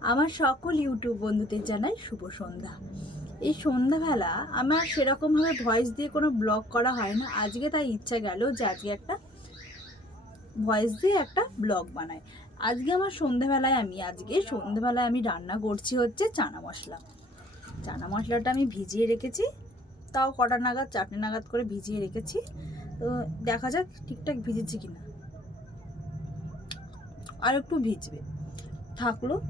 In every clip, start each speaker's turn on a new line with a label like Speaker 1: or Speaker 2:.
Speaker 1: আমার সকল ইউটিউব বন্ধুদের জানাই শুভ সন্ধ্যা। এই সন্ধ্যাবেলা আমার সেরকমভাবে ভয়েস দিয়ে কোনো ব্লগ করা হয় না। আজকে তাই ইচ্ছা গেল যে আজকে একটা ভয়েস দিয়ে একটা ব্লগ বানাই। আজকে আমার সন্ধ্যাবেলায় আমি, আজকে সন্ধ্যাবেলায় আমি রান্না করছি হচ্ছে চানা মশলা। চানা মশলাটা আমি ভিজিয়ে রেখেছি। তাও কটা নাগাদ, চারটে নাগাদ করে ভিজিয়ে রেখেছি। তো দেখা যাক ঠিকঠাক ভিজেছে কিনা। আর একটু ভিজবে। থাকল।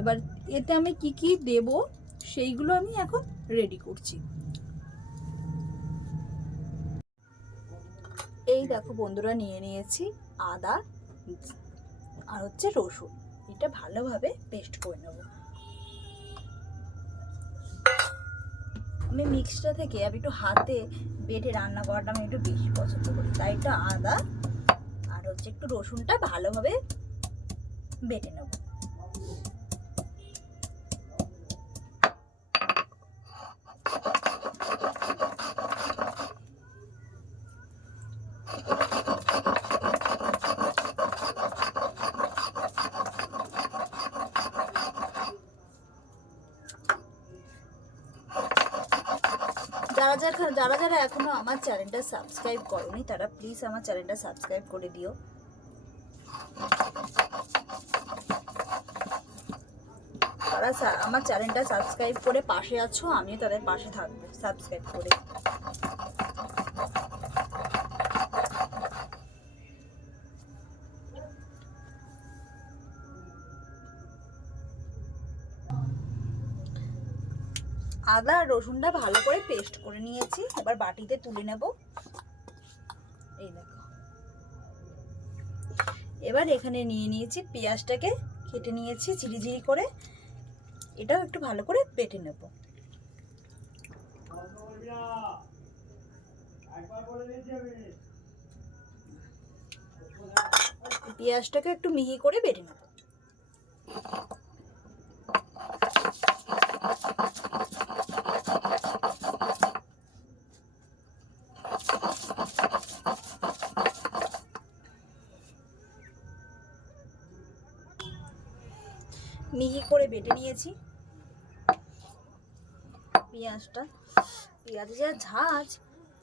Speaker 1: এবার এতে আমি কি কি দেব সেইগুলো আমি এখন রেডি করছি। এই দেখো বন্ধুরা নিয়ে নিয়েছি আদা আর হচ্ছে রসুন। এটা ভালোভাবে পেস্ট করে নেব। আমি মিক্সটা থেকে আমি একটু হাতে বেটে রান্না করাটা আমি একটু বেশি পছন্দ করি। তাই একটু আদা আর হচ্ছে একটু রসুনটা ভালোভাবে বেটে নেব। যারা যারা যারা আমার চ্যানেলটা সাবস্ক্রাইব করেনি, তারা প্লিজ আমার চ্যানেলটা সাবস্ক্রাইব করে দিও। তারা আমার চ্যানেলটা সাবস্ক্রাইব করে পাশে আছো, আমিও তাদের পাশে থাকব সাবস্ক্রাইব করে। আদা রসুনটা ভালো করে পেস্ট করে নিয়েছি। এবার বাটিতে তুলে নেব। এই দেখো। এবার এখানে নিয়ে নিয়েছি পেঁয়াজটাকে। কেটে নিয়েছি ঝিরিঝিরি করে। এটাও একটু ভালো করে বেটে নেব। পেঁয়াজটাকে একটু মিহি করে বেটে নেব। বেটে নিয়েছি। পেঁয়াজটা, পেঁয়াজে যা ঝাঁজ,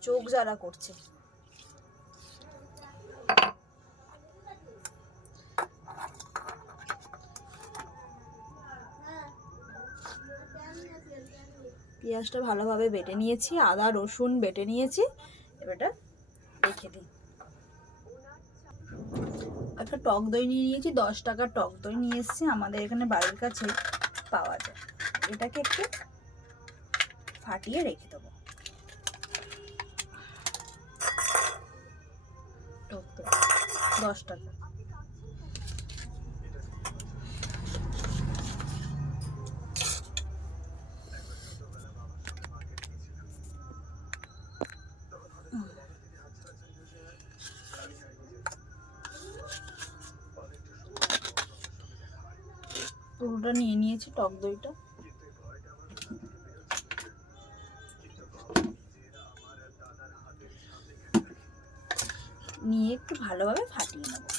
Speaker 1: চোখ জ্বালা করছে। পেঁয়াজটা ভালোভাবে বেটে নিয়েছি, আদা, রসুন বেটে নিয়েছি এবারটা রেখে দিই। একটা টক দই নিয়ে নিয়েছি, দশ টাকার টক দই নিয়ে এসেছি, আমাদের এখানে বাড়ির কাছে পাওয়া যায়। এটাকে একটু ফাটিয়ে রেখে দেবো। দশ টাকা। পুরোটা নিয়ে নিয়েছি টক দইটা। নিয়ে একটু ভালোভাবে ফাটিয়ে নেব।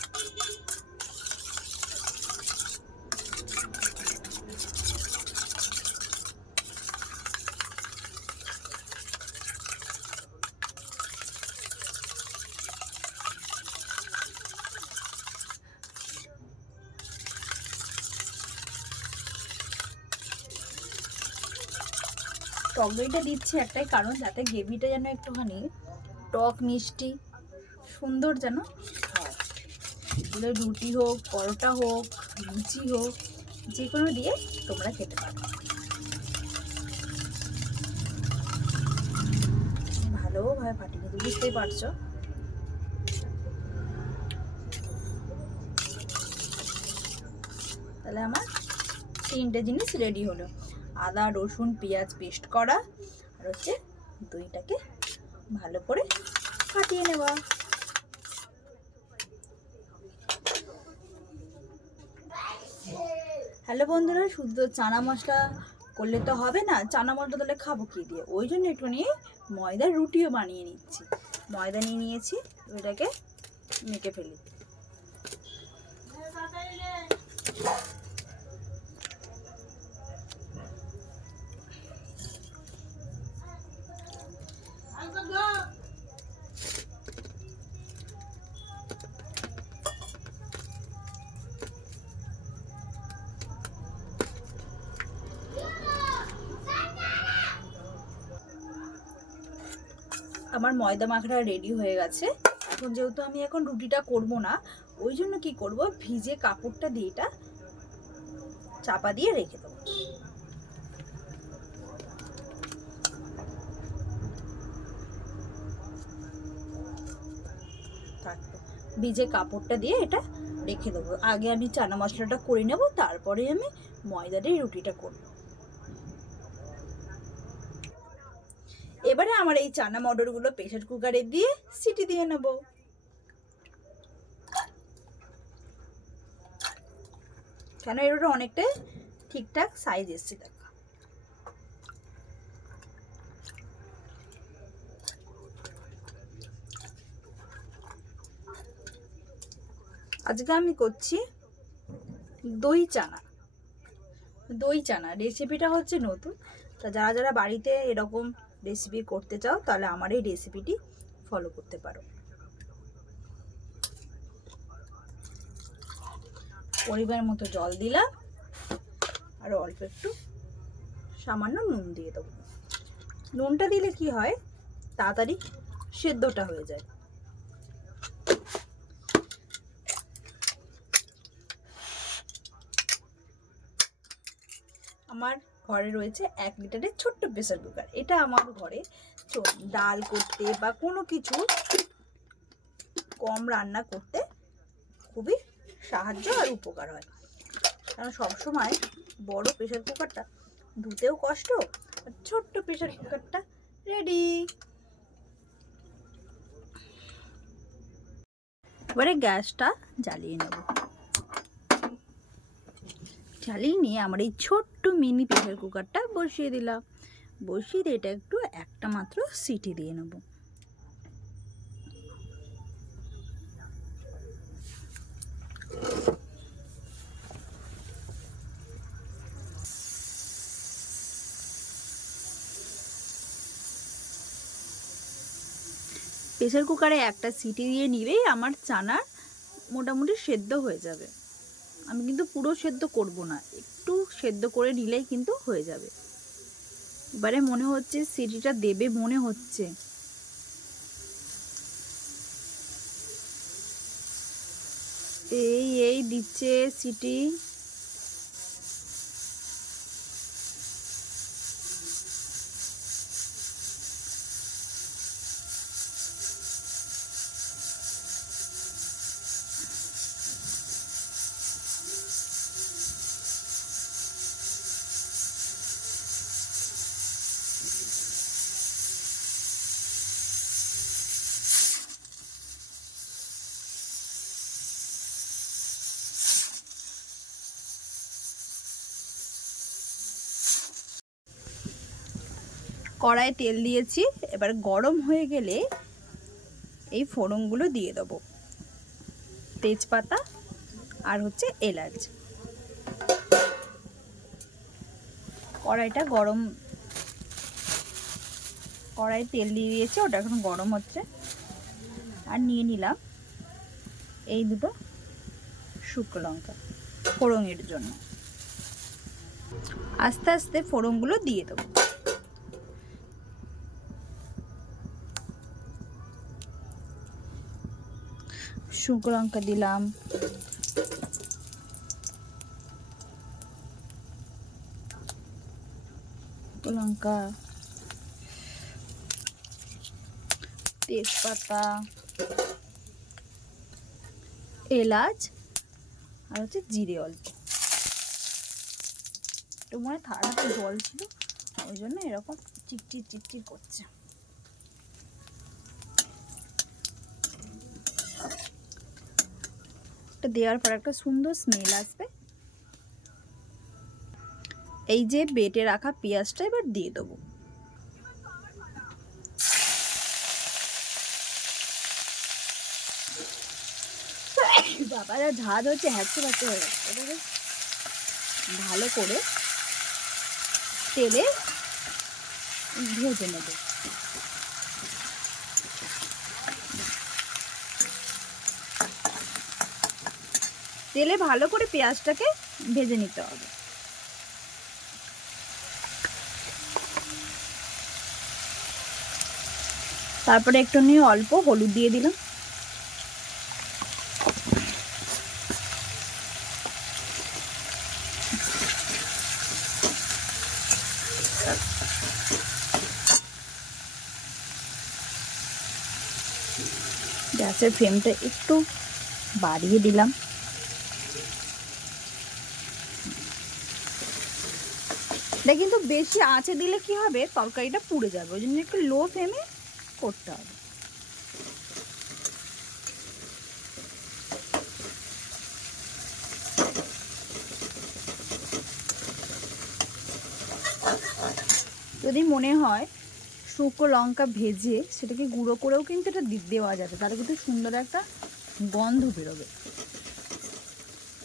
Speaker 1: দইটা দিচ্ছি একটাই কারণ, যাতে গ্রেভিটা যেন একটুখানি টক, মিষ্টি, সুন্দর যেন হয়। রুটি হোক, পরোটা হোক, লুচি হোক, যে কোনো দিয়ে তোমরা খেতে পারো। ভালোভাবে ফাটিয়ে নিতে বুঝতেই পারছ? তাহলে আমার তিনটে জিনিস রেডি হলো। আদা, রসুন, পেঁয়াজ পেস্ট করা আর হচ্ছে দইটাকে ভালো করে ফাটিয়ে নেওয়া হ্যালো বন্ধুরা শুধু চানা মশলা করলে তো হবে না, চানা মশলা তাহলে খাব কি দিয়ে? ওই জন্য একটু নিয়ে ময়দার রুটিও বানিয়ে নিচ্ছি। ময়দা নিয়ে নিয়েছি ওইটাকে মেখে ফেলি। আমার ময়দা মাখাটা রেডি হয়ে গেছে। এখন যেহেতু আমি এখন রুটিটা করব না, ওই জন্য কি করব? ভিজে কাপড়টা দিয়ে এটা চাপা দিয়ে রেখে দেবো। ভিজে কাপড়টা দিয়ে এটা রেখে দেবো। আগে আমি চানা মশলাটা করে নেব, তারপরে আমি ময়দা দিয়ে রুটিটা করব। এবারে আমার এই চানা মটরগুলো প্রেশার কুকারে দিয়ে সিটি দিয়ে নেব। কেন এটা অনেকটাই ঠিকঠাক সাইজ এসছে, দেখো। আজকে আমি করছি দই চানা। দই চানা রেসিপিটা হচ্ছে নতুন। তা যারা যারা বাড়িতে এরকম রেসিপি করতে চাও, তাহলে আমার এই রেসিপিটি ফলো করতে পারো। পরিবার মতো জল দিলাম, আর অল্প একটু সামান্য নুন দিয়ে দেবো। নুনটা দিলে কি হয়, তাড়াতাড়ি সেদ্ধটা হয়ে যায়। আমার ঘরে রয়েছে এক লিটারের ছোট্ট প্রেসার কুকার। এটা আমার ঘরে। চ- ডাল করতে বা কোনো কিছু কম রান্না করতে খুবই সাহায্য আর উপকার হয়। কারণ সবসময় বড় প্রেসার কুকারটা ধুতেও কষ্ট, আর ছোট্ট প্রেসার কুকারটা রেডি এবারে গ্যাসটা জ্বালিয়ে নেব। জ্বালিয়ে নিয়ে আমার এই ছোট্ট মিনি প্রেসার কুকারটা বসিয়ে দিলাম। বসিয়ে দিয়ে এটা একটু একটা মাত্র সিটি দিয়ে নেব। প্রেসার কুকারে একটা সিটি দিয়ে নিলেই আমার চানার মোটামুটি সেদ্ধ হয়ে যাবে। আমি কিন্তু পুরো সেদ্ধ করব না। একটু সেদ্ধ করে নিলেই কিন্তু হয়ে যাবে। এবারে মনে হচ্ছে সিটিটা দেবে মনে হচ্ছে। এই এই দিচ্ছে সিটি। কড়াই তেল দিয়েছি। এবার গরম হয়ে গেলে এই ফোড়নগুলো দিয়ে দেবো। তেজপাতা আর হচ্ছে এলাচ। কড়াইটা গরম কড়াই তেল দিয়ে দিয়েছি, ওটা এখন গরম হচ্ছে। আর নিয়ে নিলাম এই দুটো শুকনো লঙ্কা ফোড়নের জন্য। আস্তে আস্তে ফোড়নগুলো দিয়ে দেবো। শুকনো লঙ্কা দিলাম। লঙ্কা, তেজপাতা, এলাচ, আর হচ্ছে জিরে অল্প। একটু মনে থালাতে জল ছিল, ওই জন্য এরকম চিটচিট চিটচিট করছে। এটা দেওয়ার পর একটা সুন্দর স্মেল আসবে। এই যে বেটে রাখা পেঁয়াজটা এবার দিয়ে দেবো। বাবারা, ঝাঁজ হচ্ছে বাচ্চা হয়ে ভালো করে তেলে ভেজে নেবে। তেলে ভালো করে পেঁয়াজটাকে ভেজে নিতে হবে। তারপরে একটু নিয়ে অল্প হলুদ দিয়ে দিলাম। গ্যাসের ফ্লেমটা একটু বাড়িয়ে দিলাম। এটা কিন্তু বেশি আঁচে দিলে কি হবে? তরকারিটা পুড়ে যাবে। ওই জন্য একটু লো ফ্লেমে করতে হবে। যদি মনে হয় শুকনো লঙ্কা ভেজে সেটাকে গুঁড়ো করেও কিন্তু এটা দেওয়া যাবে। তাহলে কিন্তু সুন্দর একটা গন্ধ বেরোবে।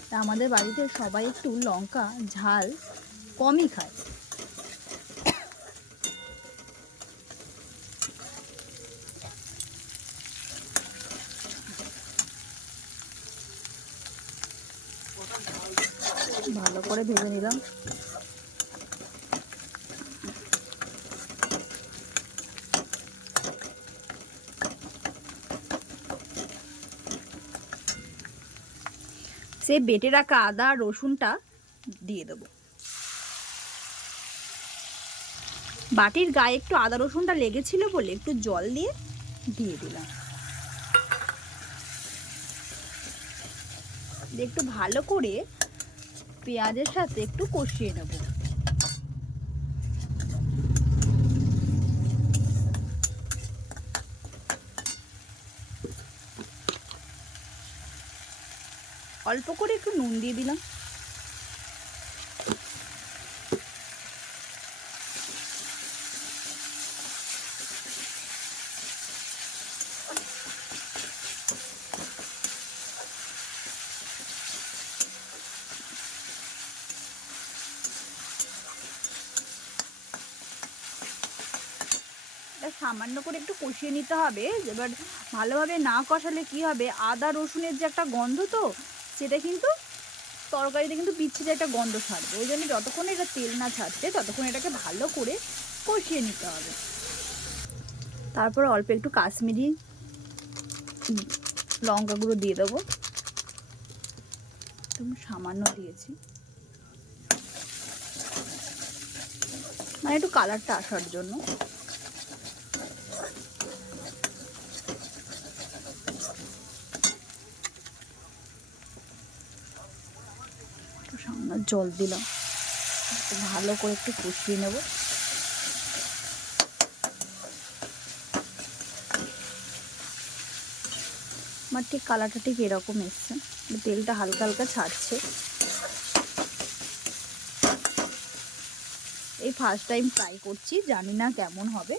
Speaker 1: তা আমাদের বাড়িতে সবাই একটু লঙ্কা ঝাল কমই খায়। ভালো করে ভেজে নিলাম। সে বেটে রাখা আদা, রসুনটা দিয়ে দেবো। বাটির গায়ে একটু আদা, রসুনটা লেগেছিল বলে একটু জল দিয়ে দিয়ে দিলাম। একটু ভালো করে পেঁয়াজের সাথে একটু কষিয়ে নেব। অল্প করে একটু নুন দিয়ে দিলাম। সামান্য করে একটু কষিয়ে নিতে হবে। এবার ভালোভাবে না কষালে কি হবে? আদা, রসুনের যে একটা গন্ধ তো, সেটা কিন্তু তরকারিতে কিন্তু বিচ্ছিরি একটা গন্ধ ছাড়বে। ওই জন্য যতক্ষণ এটা তেল না ছাড়ছে, ততক্ষণ এটাকে ভালো করে কষিয়ে নিতে হবে। তারপর অল্প একটু কাশ্মীরি লঙ্কা গুঁড়ো দিয়ে দেবো। একদম সামান্য দিয়েছি। মানে একটু কালারটা আসার জন্য একটু সামান্য জল দিলাম। ভালো করে একটু কষিয়ে নেব। আমার ঠিক কালারটা ঠিক এরকম এসছে। তেলটা হালকা হালকা ছাড়ছে। এই ফার্স্ট টাইম ট্রাই করছি, জানি না কেমন হবে।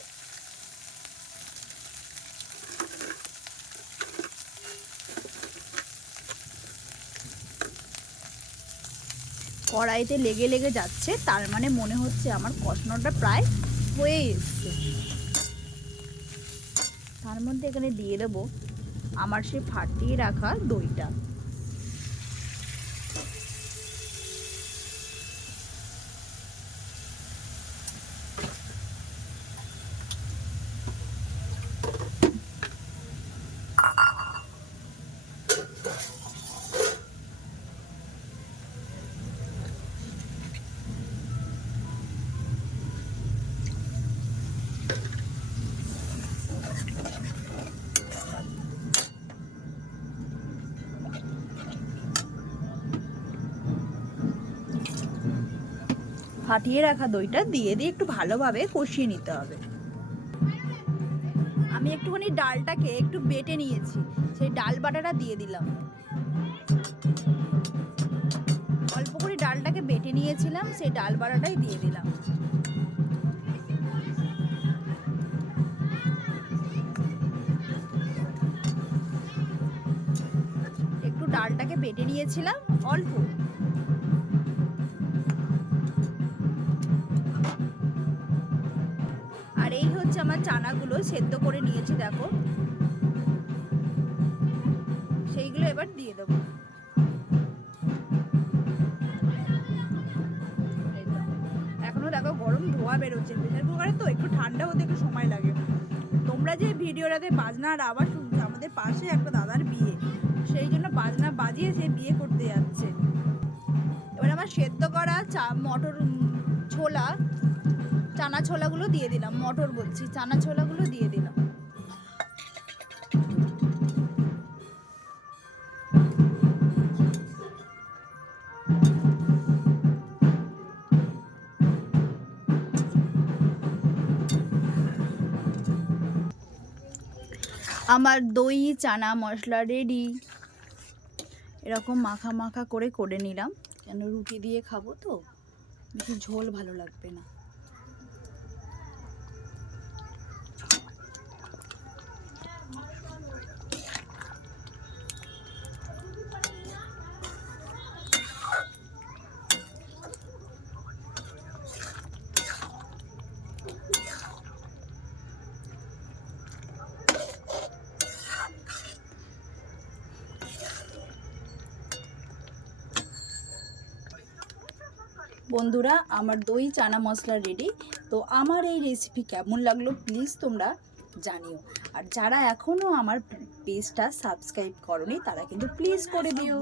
Speaker 1: কড়াইতে লেগে লেগে যাচ্ছে, তার মানে মনে হচ্ছে আমার কষানোটা প্রায় হয়ে এসছে। তার মধ্যে এখানে দিয়ে দেবো আমার সে ফাটিয়ে রাখা দইটা। ফাটিয়ে রাখা দইটা দিয়ে দিয়ে একটু ভালোভাবে কষিয়ে নিতে হবে। আমি একটুখানি ডালটাকে একটু বেটে নিয়েছি, সেই ডাল বাটাটা দিয়ে দিলাম। অল্প করে ডালটাকে বেটে নিয়েছিলাম, সেই ডাল বাটাটাই দিয়ে দিলাম। একটু ডালটাকে বেটে নিয়েছিলাম, অল্প। আমার চানাগুলো সেদ্ধ করে নিয়েছি, দেখো। সেইগুলো এবার দিয়ে দেবো। এই তো। এখনও দেখো গরম ধোয়া বেরোচ্ছে প্রেসার কুকারে তো একটু ঠান্ডা হতে একটু সময় লাগে। তোমরা যে ভিডিওটাতে বাজনার আবার শুনছো, আমাদের পাশে একটা দাদার বিয়ে, সেই জন্য বাজনা বাজিয়ে সে বিয়ে করতে যাচ্ছে। এবার আমার সেদ্ধ করা চা, মটর ছোলা চানা ছোলাগুলো দিয়ে দিলাম, মটর বলছি চানা ছোলাগুলো দিয়ে দিলাম। আমার দই, চানা মশলা রেডি এরকম মাখা মাখা করে করে নিলাম, কেন রুটি দিয়ে খাব তো? বেশি ঝোল ভালো লাগবে না। বন্ধুরা, আমার দই, চানা মশলা রেডি তো আমার এই রেসিপি কেমন লাগল প্লিজ তোমরা জানিও। আর যারা এখনও আমার পেজটা সাবস্ক্রাইব করনি, তারা কিন্তু প্লিজ করে দিও।